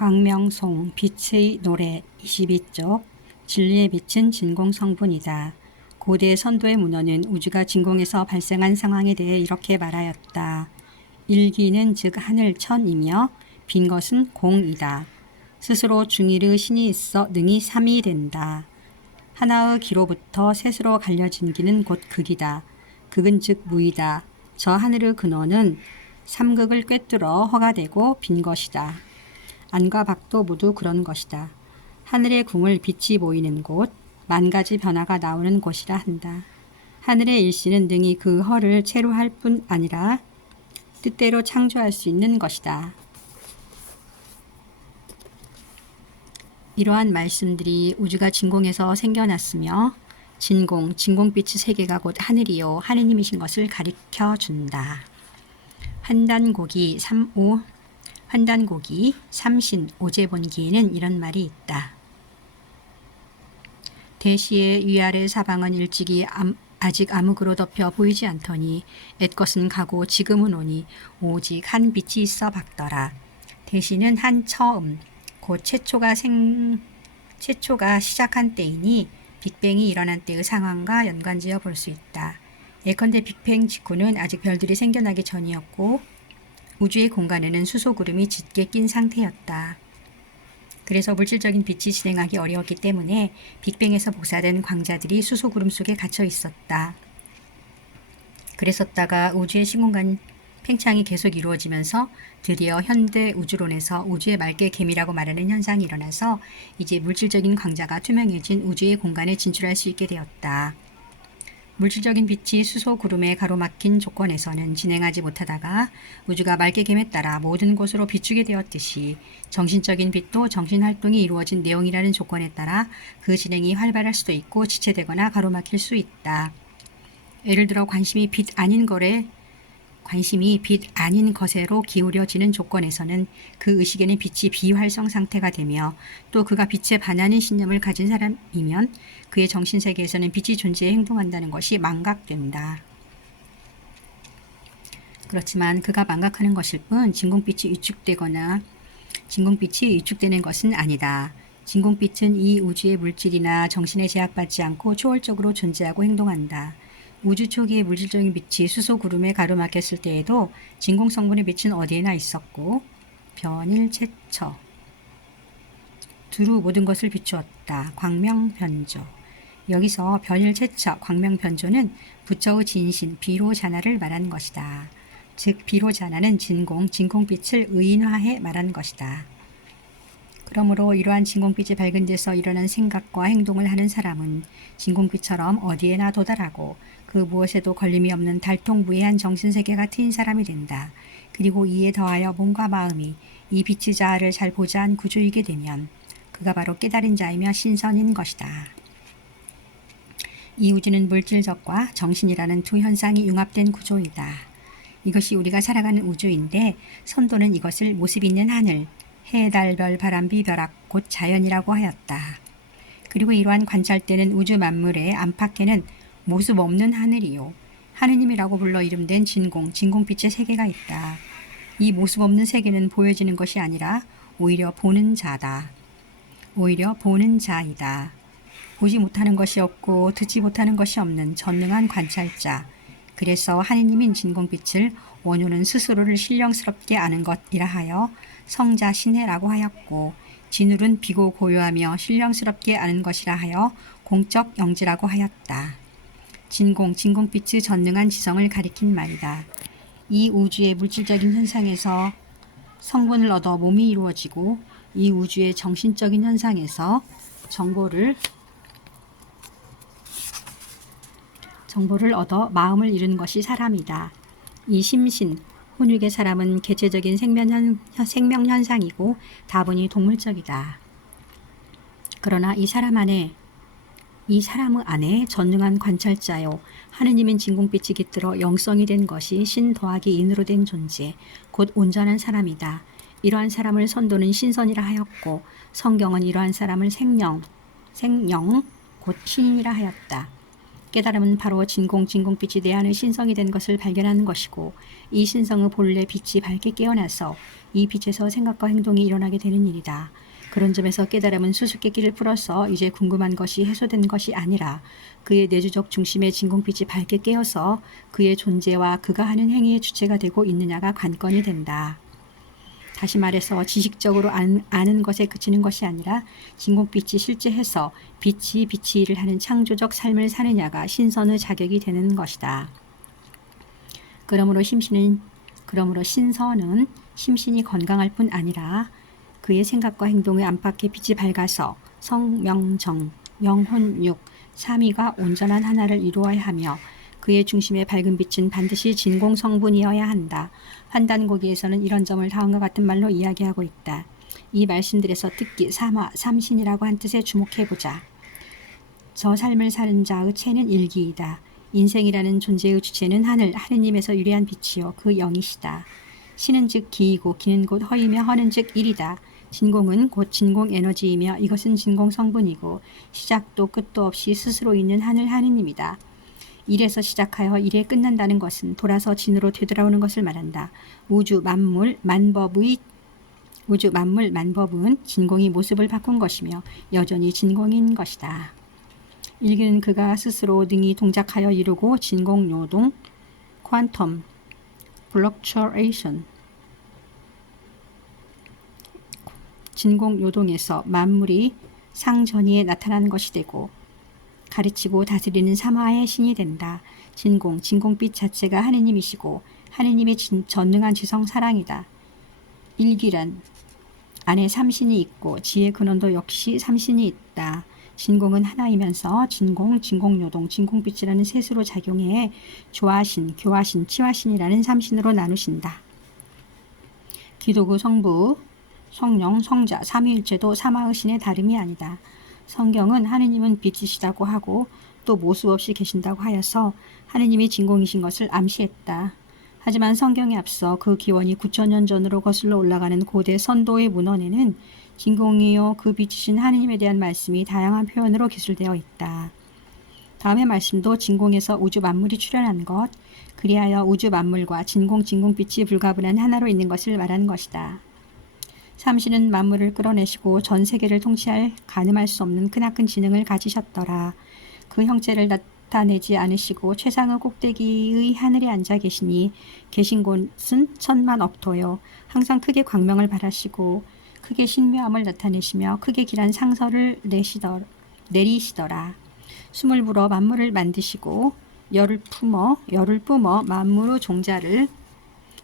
광명송 빛의 노래 22쪽 진리의 빛은 진공 성분이다. 고대 선도의 문헌은 우주가 진공에서 발생한 상황에 대해 이렇게 말하였다. 일기는 즉 하늘 천이며 빈 것은 공이다. 스스로 중일의 신이 있어 능히 삼이 된다. 하나의 기로부터 셋으로 갈려진 기는 곧 극이다. 극은 즉 무이다. 저 하늘의 근원은 삼극을 꿰뚫어 허가 되고 빈 것이다. 안과 밖도 모두 그런 것이다. 하늘의 궁을 빛이 보이는 곳, 만 가지 변화가 나오는 곳이라 한다. 하늘의 일시는 능히 그 허를 체류할 뿐 아니라 뜻대로 창조할 수 있는 것이다. 이러한 말씀들이 우주가 진공에서 생겨났으며 진공빛의 세계가 곧 하늘이요 하느님이신 것을 가리켜 준다. 환단고기 3오 환단고기 삼신 오제본기에는 이런 말이 있다. 대시의 위아래 사방은 일찍이 아직 암흑으로 덮여 보이지 않더니 옛것은 가고 지금은 오니 오직 한 빛이 있어 밝더라. 대시는 한 처음 곧 최초가 시작한 때이니 빅뱅이 일어난 때의 상황과 연관지어 볼 수 있다. 예컨대 빅뱅 직후는 아직 별들이 생겨나기 전이었고 우주의 공간에는 수소구름이 짙게 낀 상태였다. 그래서 물질적인 빛이 진행하기 어려웠기 때문에 빅뱅에서 복사된 광자들이 수소구름 속에 갇혀 있었다. 그랬었다가 우주의 시공간 팽창이 계속 이루어지면서 드디어 현대 우주론에서 우주의 맑게 개미라고 말하는 현상이 일어나서 이제 물질적인 광자가 투명해진 우주의 공간에 진출할 수 있게 되었다. 물질적인 빛이 수소 구름에 가로막힌 조건에서는 진행하지 못하다가 우주가 맑게 갬에 따라 모든 곳으로 비추게 되었듯이 정신적인 빛도 정신활동이 이루어진 내용이라는 조건에 따라 그 진행이 활발할 수도 있고 지체되거나 가로막힐 수 있다. 예를 들어 관심이 빛 아닌 것에로 기울여지는 조건에서는 그 의식에는 빛이 비활성 상태가 되며 또 그가 빛에 반하는 신념을 가진 사람이면 그의 정신세계에서는 빛이 존재해 행동한다는 것이 망각된다. 그렇지만 그가 망각하는 것일 뿐 진공빛이 위축되는 것은 아니다. 진공빛은 이 우주의 물질이나 정신에 제약받지 않고 초월적으로 존재하고 행동한다. 우주 초기의 물질적인 빛이 수소 구름에 가로막혔을 때에도 진공 성분의 빛은 어디에나 있었고 변일체처 두루 모든 것을 비추었다. 광명변조. 여기서 변일체처, 광명변조는 부처의 진신, 비로자나를 말하는 것이다. 즉 비로자나는 진공빛을 의인화해 말하는 것이다. 그러므로 이러한 진공빛이 밝은 데서 일어난 생각과 행동을 하는 사람은 진공빛처럼 어디에나 도달하고 그 무엇에도 걸림이 없는 달통무예한 정신세계가 트인 사람이 된다. 그리고 이에 더하여 몸과 마음이 이 빛의 자아를 잘 보좌한 구조이게 되면 그가 바로 깨달은 자이며 신선인 것이다. 이 우주는 물질적과 정신이라는 두 현상이 융합된 구조이다. 이것이 우리가 살아가는 우주인데 선도는 이것을 모습 있는 하늘, 해, 달, 별, 바람, 비, 벼락, 곧 자연이라고 하였다. 그리고 이러한 관찰되는 우주 만물의 안팎에는 모습 없는 하늘이요 하느님이라고 불러 이름된 진공빛의 세계가 있다. 이 모습 없는 세계는 보여지는 것이 아니라 오히려 보는 자이다. 보지 못하는 것이 없고 듣지 못하는 것이 없는 전능한 관찰자. 그래서 하느님인 진공빛을 원효는 스스로를 신령스럽게 아는 것이라 하여 성자신해라고 하였고 진울은 비고 고요하며 신령스럽게 아는 것이라 하여 공적 영지라고 하였다. 진공빛의 전능한 지성을 가리킨 말이다. 이 우주의 물질적인 현상에서 성분을 얻어 몸이 이루어지고 이 우주의 정신적인 현상에서 정보를 얻어 마음을 이룬 것이 사람이다. 이 심신, 혼육의 사람은 개체적인 생명현상이고 다분히 동물적이다. 그러나 이 사람 안에 전능한 관찰자요 하느님인 진공빛이 깃들어 영성이 된 것이 신 더하기 인으로 된 존재, 곧 온전한 사람이다. 이러한 사람을 선도는 신선이라 하였고 성경은 이러한 사람을 생령 곧 신이라 하였다. 깨달음은 바로 진공빛이 내 안의 신성이 된 것을 발견하는 것이고, 이 신성의 본래 빛이 밝게 깨어나서 이 빛에서 생각과 행동이 일어나게 되는 일이다. 그런 점에서 깨달음은 수수께끼를 풀어서 이제 궁금한 것이 해소된 것이 아니라 그의 내주적 중심의 진공빛이 밝게 깨어서 그의 존재와 그가 하는 행위의 주체가 되고 있느냐가 관건이 된다. 다시 말해서 지식적으로 아는 것에 그치는 것이 아니라 진공빛이 실제해서 빛이 일을 하는 창조적 삶을 사느냐가 신선의 자격이 되는 것이다. 그러므로 신선은 심신이 건강할 뿐 아니라 그의 생각과 행동의 안팎의 빛이 밝아서 성명정, 영혼육, 삼위가 온전한 하나를 이루어야 하며 그의 중심의 밝은 빛은 반드시 진공 성분이어야 한다. 판단고기에서는 이런 점을 다음과 같은 말로 이야기하고 있다. 이 말씀들에서 특히 삼화, 삼신이라고 한 뜻에 주목해보자. 저 삶을 사는 자의 체는 일기이다. 인생이라는 존재의 주체는 하느님에서 유래한 빛이요 그 영이시다. 신은 즉 기이고 기는 곧 허이며 허는 즉 일이다. 진공은 곧 진공 에너지이며 이것은 진공 성분이고 시작도 끝도 없이 스스로 있는 하느님이다. 일에서 시작하여 일에 끝난다는 것은 돌아서 진으로 되돌아오는 것을 말한다. 우주 만물 만법은 진공이 모습을 바꾼 것이며 여전히 진공인 것이다. 일기는 그가 스스로 능히 동작하여 이루고 진공 요동, 퀀텀, 플럭추에이션, 진공 요동에서 만물이 상전이에 나타나는 것이 되고 가르치고 다스리는 삼화의 신이 된다. 진공빛 자체가 하느님이시고 하느님의 전능한 지성 사랑이다. 일기란 안에 삼신이 있고 지혜 근원도 역시 삼신이 있다. 진공은 하나이면서 진공요동, 진공빛이라는 셋으로 작용해 조화신, 교화신, 치화신이라는 삼신으로 나누신다. 기독의 성부, 성령, 성자, 삼위일체도 삼화의 신의 다름이 아니다. 성경은 하느님은 빛이시다고 하고 또 모습 없이 계신다고 하여서 하느님이 진공이신 것을 암시했다. 하지만 성경에 앞서 그 기원이 9,000년 전으로 거슬러 올라가는 고대 선도의 문헌에는 진공이요 그 빛이신 하느님에 대한 말씀이 다양한 표현으로 기술되어 있다. 다음의 말씀도 진공에서 우주 만물이 출현한 것, 그리하여 우주 만물과 진공빛이 불가분한 하나로 있는 것을 말하는 것이다. 삼신은 만물을 끌어내시고 전 세계를 통치할 가늠할 수 없는 크나큰 지능을 가지셨더라. 그 형체를 나타내지 않으시고 최상의 꼭대기의 하늘에 앉아 계시니 계신 곳은 천만억도요. 항상 크게 광명을 발하시고 크게 신묘함을 나타내시며 크게 길한 상서를 내리시더라. 숨을 불어 만물을 만드시고 열을 뿜어 만물의 종자를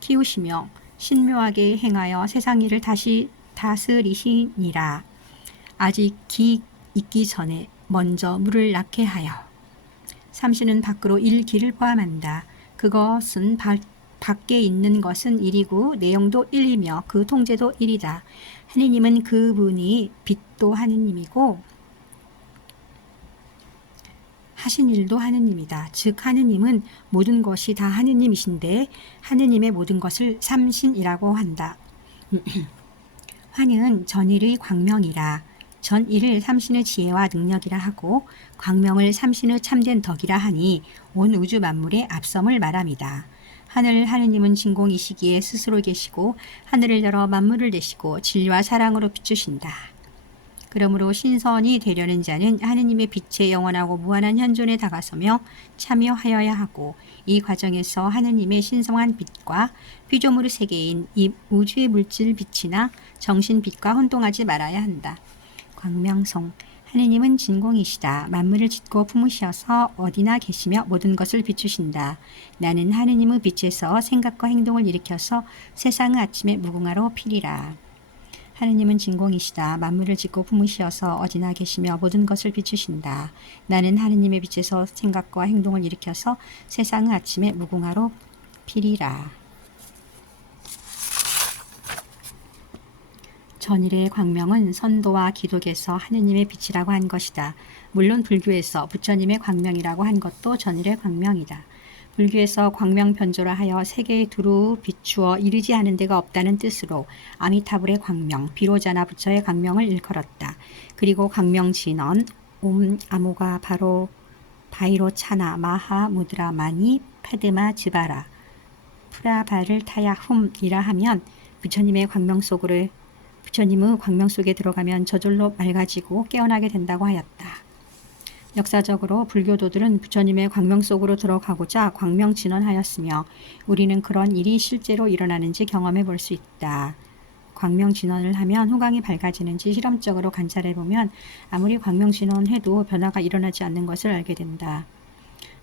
키우시며 신묘하게 행하여 세상 일을 다시 다스리시니라. 아직 기 있기 전에 먼저 물을 낳게 하여. 삼신은 밖으로 일기를 포함한다. 그것은 밖에 있는 것은 일이고 내용도 일이며 그 통제도 일이다. 하느님은 그분이 빛도 하느님이고 하신 일도 하느님이다. 즉 하느님은 모든 것이 다 하느님이신데 하느님의 모든 것을 삼신이라고 한다. 화는 전일의 광명이라. 전일을 삼신의 지혜와 능력이라 하고 광명을 삼신의 참된 덕이라 하니 온 우주 만물의 앞섬을 말함이다. 하느님은 진공이시기에 스스로 계시고 하늘을 열어 만물을 내시고 진리와 사랑으로 비추신다. 그러므로 신선이 되려는 자는 하느님의 빛에 영원하고 무한한 현존에 다가서며 참여하여야 하고 이 과정에서 하느님의 신성한 빛과 피조물의 세계인 이 우주의 물질 빛이나 정신 빛과 혼동하지 말아야 한다. 광명성 하느님은 진공이시다. 만물을 짓고 품으셔서 어디나 계시며 모든 것을 비추신다. 나는 하느님의 빛에서 생각과 행동을 일으켜서 세상의 아침에 무궁화로 피리라. 하느님은 진공이시다. 만물을 짓고 품으시어서 어디나 계시며 모든 것을 비추신다. 나는 하느님의 빛에서 생각과 행동을 일으켜서 세상의 아침에 무궁화로 피리라. 전일의 광명은 선도와 기독에서 하느님의 빛이라고 한 것이다. 물론 불교에서 부처님의 광명이라고 한 것도 전일의 광명이다. 불교에서 광명 변조라 하여 세계에 두루 비추어 이르지 않은 데가 없다는 뜻으로 아미타불의 광명, 비로자나 부처의 광명을 일컬었다. 그리고 광명 진언, 옴 아모가 바로 바이로 차나 마하 무드라 마니 파드마 즈바라 프라바를 타야 훔이라 하면 부처님의 광명 속에 들어가면 저절로 맑아지고 깨어나게 된다고 하였다. 역사적으로 불교도들은 부처님의 광명 속으로 들어가고자 광명 진원하였으며 우리는 그런 일이 실제로 일어나는지 경험해 볼 수 있다. 광명 진원을 하면 후광이 밝아지는지 실험적으로 관찰해 보면 아무리 광명 진원해도 변화가 일어나지 않는 것을 알게 된다.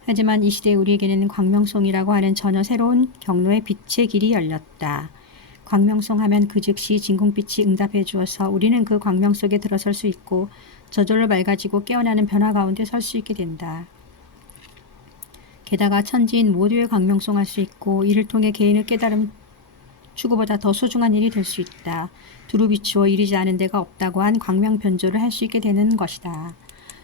하지만 이 시대에 우리에게는 광명송이라고 하는 전혀 새로운 경로의 빛의 길이 열렸다. 광명송 하면 그 즉시 진공빛이 응답해 주어서 우리는 그 광명 속에 들어설 수 있고 저절로 맑아지고 깨어나는 변화 가운데 설 수 있게 된다. 게다가 천지인 모두의 광명송 할 수 있고 이를 통해 개인의 깨달음 추구보다 더 소중한 일이 될 수 있다. 두루 비추어 이르지 않은 데가 없다고 한 광명 변조를 할 수 있게 되는 것이다.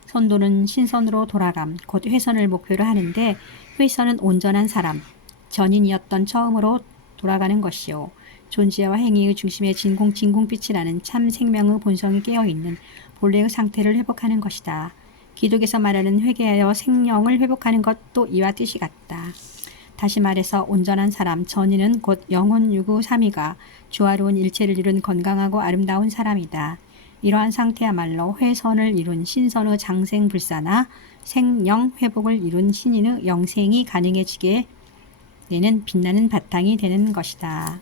선도는 신선으로 돌아감, 곧 회선을 목표로 하는데 회선은 온전한 사람, 전인이었던 처음으로 돌아가는 것이요. 존재와 행위의 중심에 진공빛이 나는 참 생명의 본성이 깨어있는 본래의 상태를 회복하는 것이다. 기독에서 말하는 회개하여 생명을 회복하는 것도 이와 뜻이 같다. 다시 말해서 온전한 사람, 전인은 곧 영혼, 유구, 삼위가 조화로운 일체를 이룬 건강하고 아름다운 사람이다. 이러한 상태야말로 회선을 이룬 신선의 장생불사나 생영 회복을 이룬 신인의 영생이 가능해지게 되는 빛나는 바탕이 되는 것이다.